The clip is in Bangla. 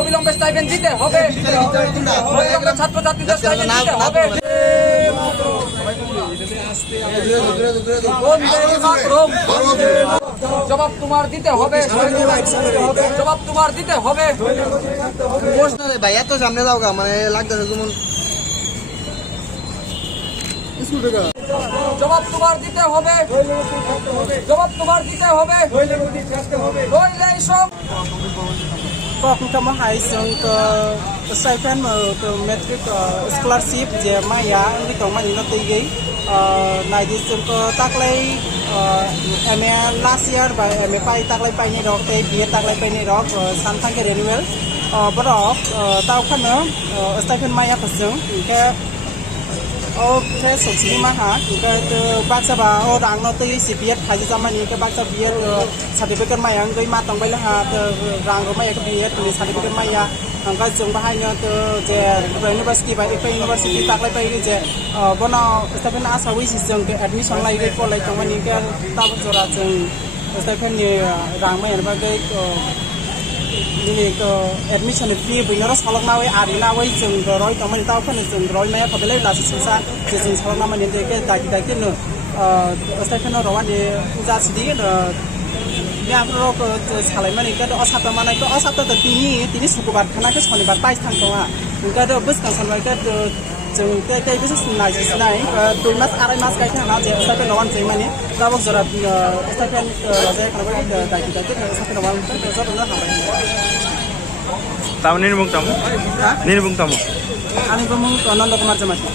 অবিলম্বে স্টাইপেন্ড দিতে হবে, অবিলম্বে ছাত্রছাত্রীদের স্টাইপেন্ড দিতে হবে। জবাব তোমার দিতে হবে, জবাব তোমার দিতে হবে। ভাই এত সামনে যাও গা, মানে লাগতেছে যেমন জবাব তোমার দিতে হবে, জবাব তোমার দিতে হবে, নইলে এইসব Kami hai sung ke stipend ke metric scholarship je maya ni tong ma ni na tei nai di sung ke taklai MA last year by MA pai taklai pai ni rok tei BA taklai pai ni rok san thang ke renewal borok tau khano stipend maya pasung ke cái số gì mà hả cái bác sa bà ô đang nó tới sĩ biết hay gì mà ní cái bác sa biết certificate mày ăn cái mà tông bây là hả ràng của mày cái biết thì certificate mày à cái trường ba hai nhau từ cái university by university tác lại bây cái bọn nó stipend asa với trường cái admission lại cái college trong mình cái tao bây giờ là trường stipend này ràng mày là cái ini ke admission fee punya ros kalau nawe ari nawe jeng roi teman tahu kan jeng roi maya kabel lah sisa jeng kalau nama ni ke daki no stephen rawan ni uja sedikit ni aku ke salai mana ke asap mana ke asap tu tini suku bar karena ke shonibar pai thang tonga ke do bus kan salai ke jeng ke bus senai tu mas arai mas kai thang na je stephen rawan jeng mana tahu zorat stephen raja kalau ke daki stephen rawan tu zorat na tamu ni bung tamu, ni bung tamu. Ani bung Nanda Kumar Jamati.